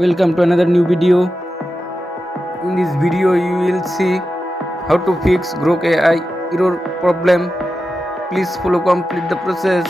Welcome to another new video. In this video you will see how to fix Grok AI error problem. Please follow complete the process.